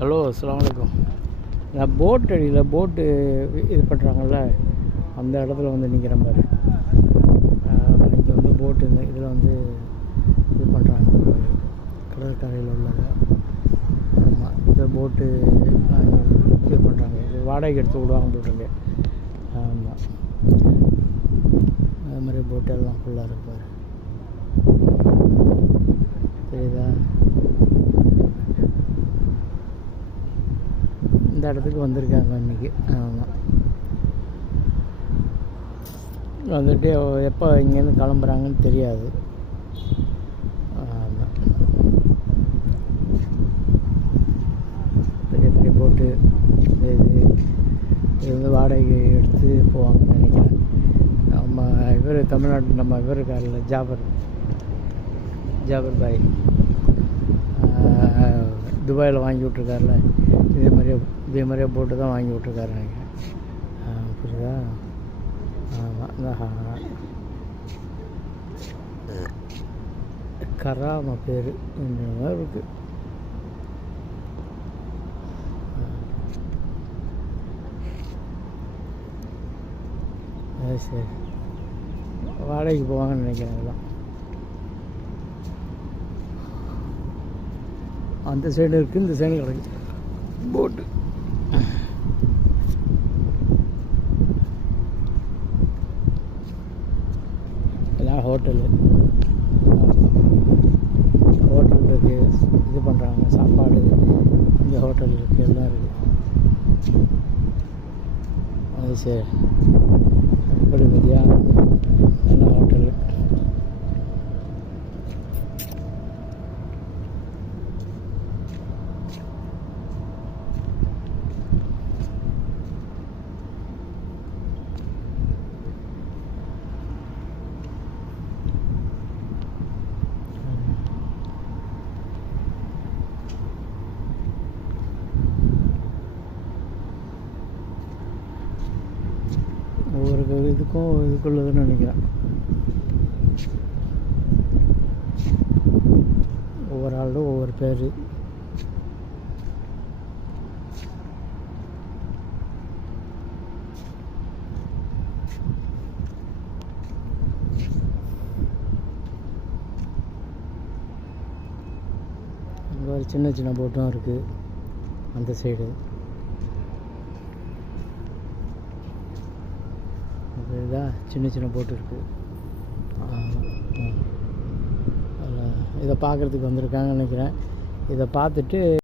Hello, அஸ்ஸலாமு அலைக்கும். நான் போட் அடியில் போட்டு இது பண்ணுறாங்கல்ல, அந்த இடத்துல வந்து நிற்கிறேன் பாரு. இங்கே வந்து போட்டு இந்த இதில் வந்து இது பண்ணுறாங்க, கடற்கரையில் உள்ளது. ஆமாம், இந்த போட்டு இது பண்ணுறாங்க, இது வாடகைக்கு எடுத்து விடுவாங்க போட்டுருக்கு. ஆமாம், அது மாதிரி போட்டு எல்லாம் ஃபுல்லாக இருப்பார். தெரியுதா? இந்த இடத்துக்கு வந்திருக்காங்க இன்றைக்கி. ஆமாம், வந்துட்டு எப்போ இங்கேருந்து கிளம்புறாங்கன்னு தெரியாது. ஆமாம், பெரிய பெரிய போட்டு இது வந்து வாடகை எடுத்து போவாங்கன்னு நினைக்கிறேன். நம்ம இவர் தமிழ்நாட்டு நம்ம இவர் இருக்கார்ல, ஜாபர் பாய், துபாயில் வாங்கி விட்ருக்காருல, இதே மாதிரியே போட்டு தான் வாங்கி விட்ருக்காரு நினைக்கிறேன். புரியுதா? ஆமாம், இந்த கராம பேர் இந்த மாதிரி இருக்குது. அது சரி, வாடகைக்கு போவாங்கன்னு நினைக்கிறேன். இதெல்லாம் அந்த சைடு இருக்குது, இந்த சைடு கிடக்கு போட்டு. எல்லாம் ஹோட்டல் இருக்குது, இது பண்ணுறாங்க, சாப்பாடு இங்கே ஹோட்டல் இருக்குது, எல்லாம் இருக்குது. அது சரி, எப்படி மதியா எல்லாம் ஹோட்டலு. ஒவ்வொரு இதுக்கும் இதுக்குள்ளதுன்னு நினைக்கிறேன். ஒவ்வொரு ஆளும் ஒவ்வொரு பேர். அங்கே ஒரு சின்ன சின்ன போட்டும் இருக்குது அந்த சைடு. இதுதான் சின்ன சின்ன போட்டு இருக்குது. இதை பார்க்குறதுக்கு வந்திருக்காங்கன்னு நினைக்கிறேன். இதை பார்த்துட்டு